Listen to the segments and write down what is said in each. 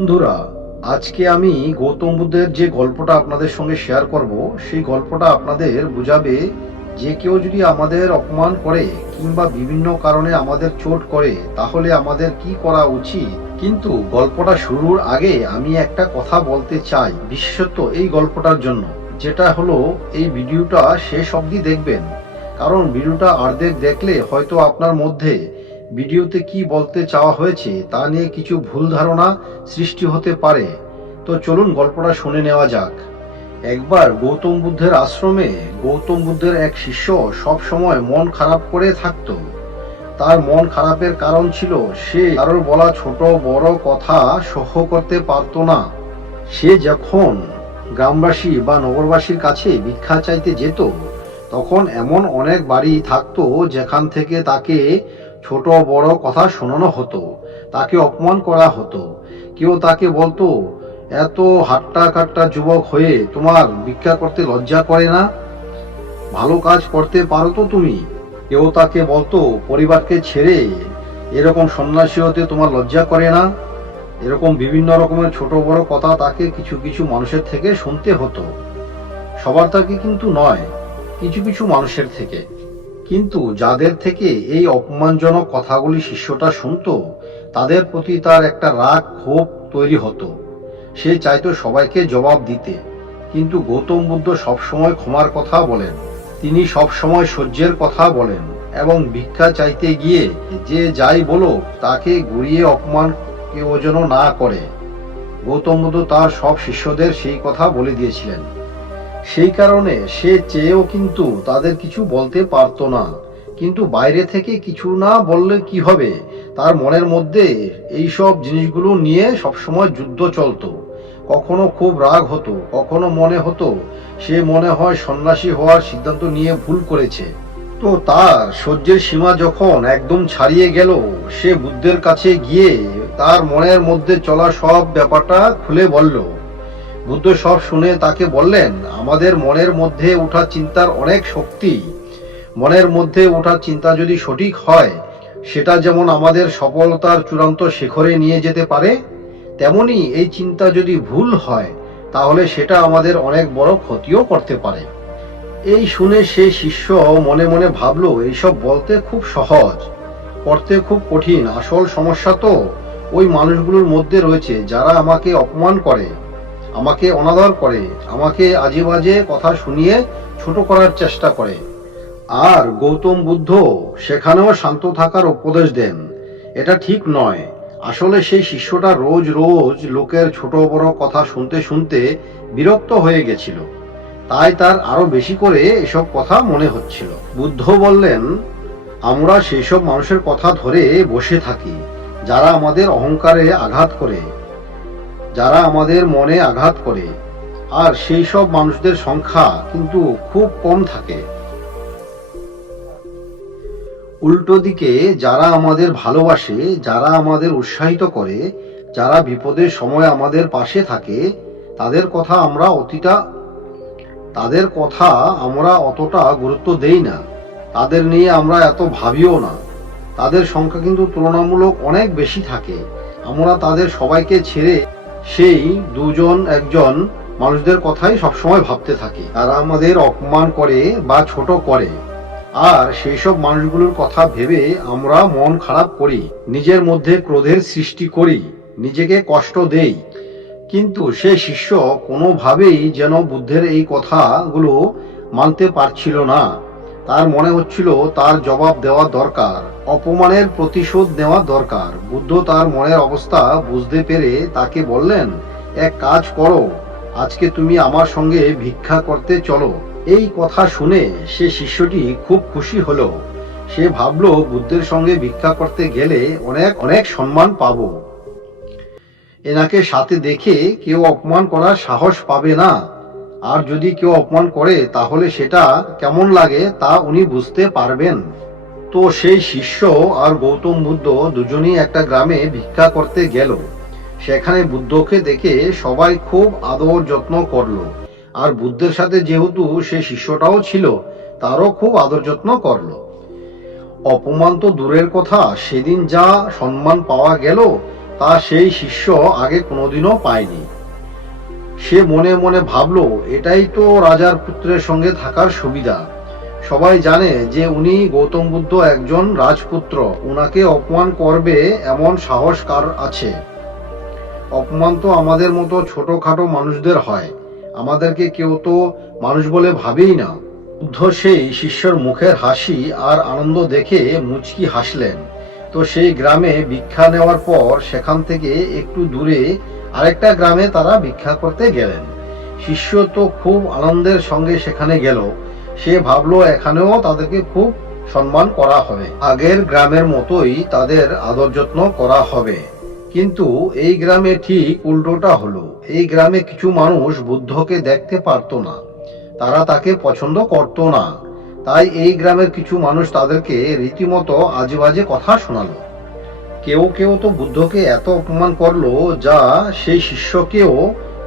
বন্ধুরা, আজকে আমি গৌতম বুদ্ধের যে গল্পটা আপনাদের সঙ্গে শেয়ার করব, সেই গল্পটা আপনাদের বুঝাবে যে কেউ যদি আমাদের অপমান করে কিংবা বিভিন্ন কারণে আমাদের চোট করে তাহলে আমাদের কি করা উচিত। কিন্তু গল্পটা শুরুর আগে আমি একটা কথা বলতে চাই, বিশেষত এই গল্পটার জন্য, যেটা হলো এই ভিডিওটা শেষ অবধি দেখবেন। কারণ ভিডিওটা অর্ধেক দেখলে হয়তো আপনার মধ্যে ভিডিওতে কি বলতে চাওয়া হয়েছে তা নিয়ে কিছু ভুল ধারণা সৃষ্টি হতে পারে। তো চলুন গল্পটা শুনে নেওয়া যাক। একবার গৌতম বুদ্ধের আশ্রমে গৌতম বুদ্ধের এক শিষ্য সব সময় মন খারাপ করে থাকতো। তার মন খারাপের কারণ ছিল সে কারোর বলা ছোট বড় কথা সহ্য করতে পারত না। সে যখন গ্রামবাসী বা নগরবাসীর কাছে ভিক্ষা চাইতে যেত, তখন এমন অনেক বাড়ি থাকতো যেখান থেকে তাকে ছোট বড় কথা শোনানো হতো, তাকে অপমান করা হতো। কেউ তাকে বলতো, এত হাট্টা কাট্টা যুবক হয়ে তোমার ভিক্ষা করতে লজ্জা করে না? ভালো কাজ করতে পারো তো তুমি। কেউ তাকে বলতো, পরিবারকে ছেড়ে এরকম সন্ন্যাসী হতে তোমার লজ্জা করে না? এরকম বিভিন্ন রকমের ছোট বড় কথা তাকে কিছু কিছু মানুষের থেকে শুনতে হতো। সবার থেকে কিন্তু নয়, কিছু কিছু মানুষের থেকে। কিন্তু যাদের থেকে এই অপমানজনক কথাগুলি শিষ্যটা শুনতো, তাদের প্রতি তার একটা রাগ ক্ষোভ তৈরি হতো। সে চাইতো সবাইকে জবাব দিতে। কিন্তু গৌতম বুদ্ধ সবসময় ক্ষমার কথা বলেন, তিনি সবসময় সহ্যের কথা বলেন, এবং ভিক্ষা চাইতে গিয়ে যে যাই বলো তাকে গুড়িয়ে অপমান কেউ যেন না করে। গৌতম বুদ্ধ তার সব শিষ্যদের সেই কথা বলে দিয়েছিলেন। সেই কারণে সে চেয়েও কিন্তু তাদের কিছু বলতে পারতো না। কিন্তু বাইরে থেকে কিছু না বললে কি হবে, তার মনের মধ্যে এই সব জিনিসগুলো নিয়ে সবসময় যুদ্ধ চলতো। কখনো খুব রাগ হতো, কখনো মনে হতো সে মনে হয় সন্ন্যাসী হওয়ার সিদ্ধান্ত নিয়ে ভুল করেছে। তো তার সহ্যের সীমা যখন একদম ছাড়িয়ে গেল, সে বুদ্ধের কাছে গিয়ে তার মনের মধ্যে চলা সব ব্যাপারটা খুলে বলল। বুদ্ধ সব শুনে তাকে বললেন, আমাদের মনের মধ্যে ওঠা চিন্তার অনেক শক্তি। মনের মধ্যে ওঠা চিন্তা যদি সঠিক হয়, সেটা যেমন আমাদের সফলতার চূড়ান্ত শিখরে নিয়ে যেতে পারে, তেমনি এই চিন্তা যদি ভুল হয় তাহলে সেটা আমাদের অনেক বড় ক্ষতিও করতে পারে। এই শুনে সে শিষ্য মনে মনে ভাবলো, এইসব বলতে খুব সহজ, করতে খুব কঠিন। আসল সমস্যা তো ওই মানুষগুলোর মধ্যে রয়েছে যারা আমাকে অপমান করে, আমাকে অনাদর করে, আমাকে আজে বাজে কথা শুনিয়ে ছোট করার চেষ্টা করে। আর গৌতম বুদ্ধ সেখানেও শান্ত থাকার উপদেশ দেন, এটা ঠিক নয়। আসলে সেই শিষ্যটা রোজ রোজ লোকের ছোট বড় কথা শুনতে শুনতে বিরক্ত হয়ে গেছিল, তাই তার আরো বেশি করে এসব কথা মনে হচ্ছিল। বুদ্ধ বললেন, আমরা সেই সব মানুষের কথা ধরে বসে থাকি যারা আমাদের অহংকারে আঘাত করে, যারা আমাদের মনে আঘাত করে। আর সেই সব মানুষদের সংখ্যা কিন্তু খুব কম থাকে। উল্টো দিকে যারা আমাদের ভালোবাসে, যারা আমাদের উৎসাহিত করে, যারা বিপদের সময় আমাদের পাশে থাকে, তাদের কথা আমরা অতটা গুরুত্ব দেই না, তাদের নিয়ে আমরা এত ভাবিও না। তাদের সংখ্যা কিন্তু তুলনামূলক অনেক বেশি থাকে। আমরা তাদের সবাইকে ছেড়ে সেই দুজন একজন মানুষদের কথাই সবসময় ভাবতে থাকি, তারা আমাদের অপমান করে বা ছোট করে। আর সেই সব মানুষগুলোর কথা ভেবে আমরা মন খারাপ করি, নিজের মধ্যে ক্রোধের সৃষ্টি করি, নিজেকে কষ্ট দেই। কিন্তু সে শিষ্য কোনোভাবেই যেন বুদ্ধের এই কথাগুলো মানতে পারছিল না। তার মনে হচ্ছিল তার জবাব দেওয়া দরকার, অপমানের প্রতিশোধ নেওয়া দরকার। বুদ্ধ তার মনের অবস্থা বুঝতে পেরে তাকে বললেন, এক কাজ করো, আজকে তুমি আমার সঙ্গে ভিক্ষা করতে চলো। এই কথা শুনে সে শিষ্যটি খুব খুশি হলো। সে ভাবলো, বুদ্ধের সঙ্গে ভিক্ষা করতে গেলে অনেক অনেক সম্মান পাবো। এনাকে সাথে দেখে কেউ অপমান করার সাহস পাবে না। আর যদি কেউ অপমান করে তাহলে সেটা কেমন লাগে তা উনি বুঝতে পারবেন। তো সেই শিষ্য আর গৌতম বুদ্ধ দুজনেই একটা গ্রামে ভিক্ষা করতে গেল। সেখানে বুদ্ধকে দেখে সবাই খুব আদর যত্ন করলো। আর বুদ্ধের সাথে যেহেতু সে শিষ্যটাও ছিল, তারও খুব আদর যত্ন করলো। অপমান তো দূরের কথা, সেদিন যা সম্মান পাওয়া গেল তা সেই শিষ্য আগে কোনোদিনও পায়নি। সে মনে মনে ভাবলো, এটাই তো রাজার পুত্রের সঙ্গে থাকার সুবিধা। সবাই জানে যে উনি গৌতম বুদ্ধ একজন রাজপুত্র, উনাকে অপমান করবে এমন সাহস কার আছে? অপমান তো আমাদের মতো ছোটখাটো মানুষদের হয়, আমাদেরকে কেউ তো মানুষ বলে ভাবেই না। বুদ্ধ সেই শিষ্যর মুখের হাসি আর আনন্দ দেখে মুচকি হাসলেন। তো সেই গ্রামে ভিক্ষা নেওয়ার পর সেখান থেকে একটু দূরে আরেকটা গ্রামে তারা ভিক্ষা করতে গেলেন। শিষ্য তো খুব আনন্দের সঙ্গে সেখানে গেল। সে ভাবলো এখানেও তাদেরকে খুব সম্মান করা হবে, আগের গ্রামের মতোই তাদের আদর যত্ন করা হবে। কিন্তু এই গ্রামে ঠিক উল্টোটা হলো। এই গ্রামে কিছু মানুষ বুদ্ধকে দেখতে পারতো না, তারা তাকে পছন্দ করত না। তাই এই গ্রামের কিছু মানুষ তাদেরকে রীতিমতো আজে বাজে কথা শোনালো। কেউ কেউ তো বুদ্ধকে এত অপমান করলো যা সেই শিষ্যকেও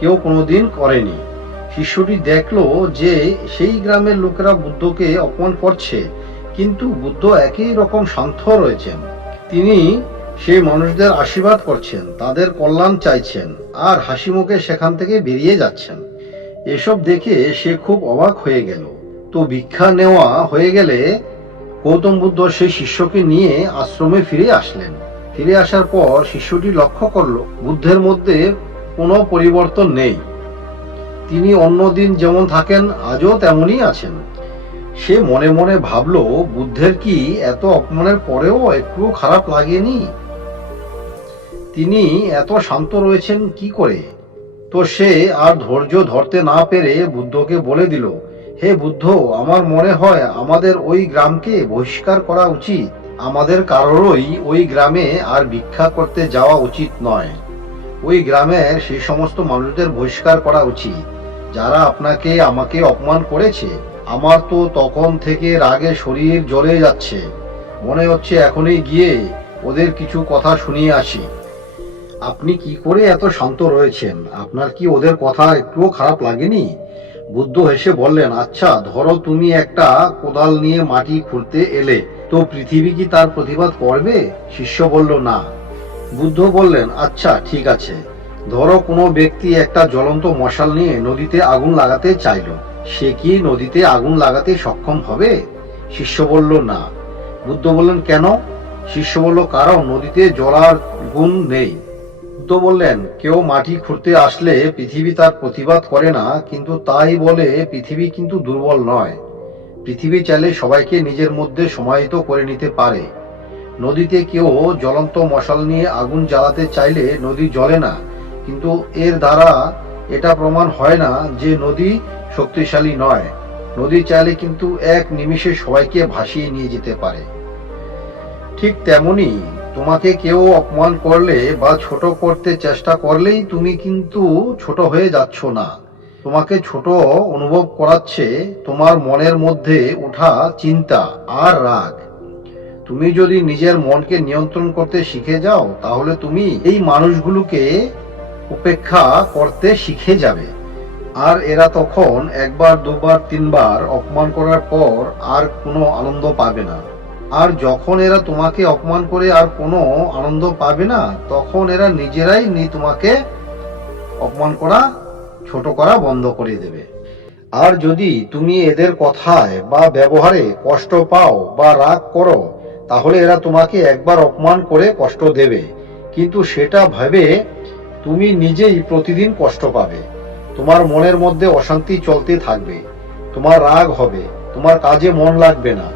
কেউ কোনোদিন করেনি। শিষ্যটি দেখলো যে সেই গ্রামের লোকেরা বুদ্ধকে অপমান করছে, কিন্তু বুদ্ধ একই রকম শান্ত রয়েছেন। তিনি সেই মানুষদের আশীর্বাদ করছেন, তাদের কল্যাণ চাইছেন আর হাসি মুখে সেখান থেকে বেরিয়ে যাচ্ছেন। এসব দেখে সে খুব অবাক হয়ে গেল। তো ভিক্ষা নেওয়া হয়ে গেলে গৌতম বুদ্ধ সেই শিষ্যকে নিয়ে আশ্রমে ফিরে আসলেন। ফিরে আসার পর শিষ্যটি লক্ষ্য করলো বুদ্ধের মধ্যে কোনো পরিবর্তন নেই। তিনি অন্যদিন যেমন থাকেন আজও তেমনই আছেন। সে মনে মনে ভাবলো, বুদ্ধের কি এত অপমানের পরেও একটু খারাপ লাগেনি? তিনি এত শান্ত রয়েছেন কি করে? তো সে আর ধৈর্য ধরতে না পেরে বুদ্ধকে বলে দিল, হে বুদ্ধ, আমার মনে হয় আমাদের ওই গ্রামকে বহিষ্কার করা উচিত। আমাদের কারোরই ওই গ্রামে আর ভিক্ষা করতে যাওয়া উচিত নয়। ওই গ্রামের সেই সমস্ত মানুষদের বহিষ্কার করা উচিত যারা আপনাকে আমাকে অপমান করেছে। আমার তো তখন থেকে রাগে শরীর জ্বলে যাচ্ছে, মনে হচ্ছে এখনই গিয়ে ওদের কিছু কথা শুনিয়ে আসি। আপনি কি করে এত শান্ত রয়েছেন? আপনার কি ওদের কথা একটুও খারাপ লাগেনি? বুদ্ধ হেসে বললেন, আচ্ছা ধরো তুমি একটা কোদাল নিয়ে মাটি খুঁড়তে এলে, তো পৃথিবী কি তার প্রতিবাদ করবে? শিষ্য বলল, না। বুদ্ধ বললেন, আচ্ছা ঠিক আছে, ধরো কোনো ব্যক্তি একটা জ্বলন্ত মশাল নিয়ে নদীতে আগুন লাগাতে চাইল, সে কি নদীতে আগুন লাগাতে সক্ষম হবে? শিষ্য বলল, না। বুদ্ধ বললেন, কেন? শিষ্য বলল, কারণ নদীতে জ্বলার গুণ নেই। বুদ্ধ বললেন, কেউ মাটি খুঁড়তে আসলে পৃথিবী তার প্রতিবাদ করে না, কিন্তু তাই বলে পৃথিবী কিন্তু দুর্বল নয়। পৃথিবী চাইলে সবাইকে নিজের মধ্যে সমাহিত করে নিতে পারে। নদীতে কেউ জ্বলন্ত মশাল নিয়ে আগুন জ্বালাতে চাইলে নদী জ্বলে না, কিন্তু এর দ্বারা এটা প্রমাণ হয় না যে নদী শক্তিশালী নয়। নদী চাইলে কিন্তু এক নিমিষে সবাইকে ভাসিয়ে নিয়ে যেতে পারে। ঠিক তেমনি তোমাকে কেউ অপমান করলে বা ছোট করতে চেষ্টা করলেই তুমি কিন্তু ছোট হয়ে যাচ্ছ না। তোমাকে ছোট অনুভব করাচ্ছে তোমার মনের মধ্যে ওঠা চিন্তা আর রাগ। তুমি যদি নিজের মনকে নিয়ন্ত্রণ করতে শিখে যাও, তাহলে তুমি এই মানুষগুলোকে উপেক্ষা করতে শিখে যাবে। আর এরা তখন একবার দুবার তিনবার অপমান করার পর আর কোনো আনন্দ পাবে না। আর যখন এরা তোমাকে অপমান করে আর কোনো আনন্দ পাবে না, তখন এরা নিজেরাই তোমাকে অপমান করা, ছোট করা বন্ধ করে দেবে। আর যদি তুমি এদের কথায় বা ব্যবহারে কষ্ট পাও বা রাগ করো, তাহলে এরা তোমাকে একবার অপমান করে কষ্ট দেবে, কিন্তু সেটা ভেবে তুমি নিজেই প্রতিদিন কষ্ট পাবে। তোমার মনের মধ্যে অশান্তি চলতে থাকবে, তোমার রাগ হবে, তোমার কাজে মন লাগবে না।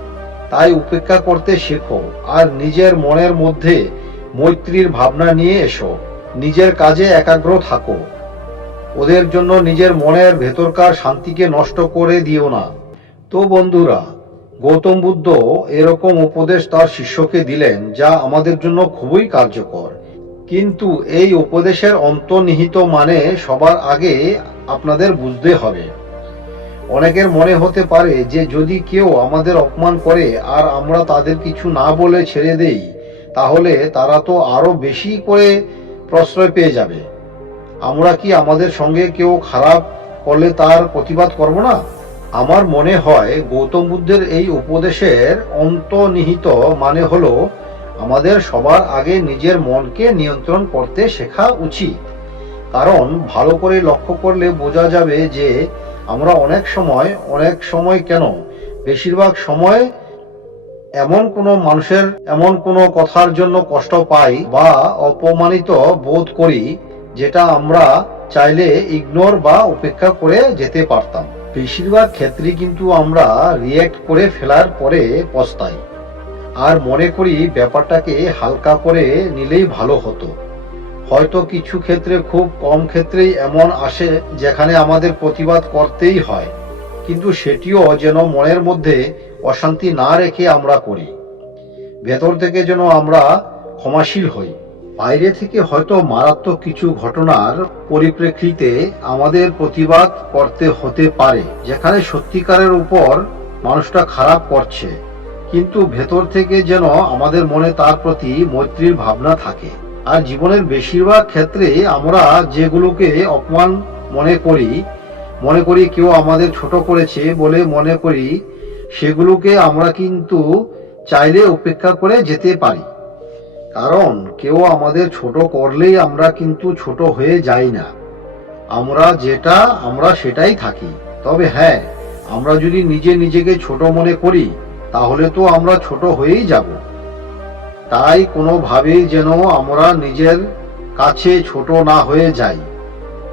তাই উপেক্ষা করতে শেখো আর নিজের মনের মধ্যে মৈত্রীর ভাবনা নিয়ে এসো। নিজের কাজে একাগ্র থাকো। ওদের জন্য নিজের মনের ভেতরকার শান্তিকে নষ্ট করে দিও না। তো বন্ধুরা, গৌতম বুদ্ধ এরকম উপদেশ তার শিষ্যকে দিলেন যা আমাদের জন্য খুবই কার্যকর। কিন্তু এই উপদেশের অন্তর্নিহিত মানে সবার আগে আপনাদের বুঝতে হবে। অনেকের মনে হতে পারে যে যদি কেউ আমাদের অপমান করে আর আমরা তাদের কিছু না বলে ছেড়ে দেই, তাহলে তারা তো আরো বেশি করে প্রশ্রয় পেয়ে যাবে। আমরা কি আমাদের সঙ্গে কেউ খারাপ করলে তার প্রতিবাদ করব না? আমার মনে হয় গৌতম বুদ্ধের এই উপদেশের অন্তর্নিহিত মানে হলো আমাদের সবার আগে নিজের মনকে নিয়ন্ত্রণ করতে শেখা উচিত। কারণ ভালো করে লক্ষ্য করলে বোঝা যাবে যে আমরা অনেক সময় কেন বেশিরভাগ সময় এমন কোনো কথার জন্য কষ্ট পাই বা অপমানিত বোধ করি যেটা আমরা চাইলে ইগনোর বা উপেক্ষা করে যেতে পারতাম। বেশিরভাগ ক্ষেত্রে কিন্তু আমরা রিয়্যাক্ট করে ফেলার পরে পস্তাই আর মনে করি ব্যাপারটাকে হালকা করে নিলেই ভালো হতো। হয়তো কিছু ক্ষেত্রে, খুব কম ক্ষেত্রেই এমন আসে যেখানে আমাদের প্রতিবাদ করতেই হয়, কিন্তু সেটিও যেন মনের মধ্যে অশান্তি না রেখে আমরা করি। ভেতর থেকে যেন আমরা ক্ষমাশীল হই। বাইরে থেকে হয়তো মারাত্মক কিছু ঘটনার পরিপ্রেক্ষিতে আমাদের প্রতিবাদ করতে হতে পারে, যেখানে সত্যিকারের উপর মানুষটা খারাপ করছে, কিন্তু ভেতর থেকে যেন আমাদের মনে তার প্রতি মৈত্রীর ভাবনা থাকে। আর জীবনের বেশিরভাগ ক্ষেত্রে আমরা যেগুলোকে অপমান মনে করি কেউ আমাদের ছোট করেছে বলে মনে করি, সেগুলোকে আমরা কিন্তু চাইলে উপেক্ষা করে যেতে পারি। কারণ কেউ আমাদের ছোট করলেই আমরা কিন্তু ছোট হয়ে যাই না, আমরা সেটাই থাকি। তবে হ্যাঁ, আমরা যদি নিজেকে ছোট মনে করি তাহলে তো আমরা ছোট হয়েই যাব। তাই কোনোভাবেই যেন আমরা নিজের কাছে ছোট না হয়ে যাই,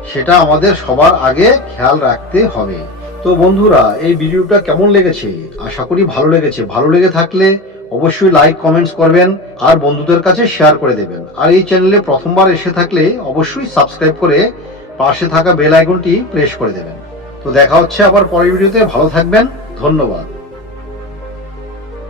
সেটা আমাদের সবার আগে খেয়াল রাখতে হবে। তো বন্ধুরা, এই ভিডিওটা কেমন লেগেছে? আশা করি ভালো লেগেছে। ভালো লেগে থাকলে অবশ্যই লাইক, কমেন্টস করবেন আর বন্ধুদের কাছে শেয়ার করে দেবেন। আর এই চ্যানেলে প্রথমবার এসে থাকলে অবশ্যই সাবস্ক্রাইব করে পাশে থাকা বেল আইকনটি প্রেস করে দেবেন। তো দেখা হচ্ছে আবার পরের ভিডিওতে। ভালো থাকবেন। ধন্যবাদ।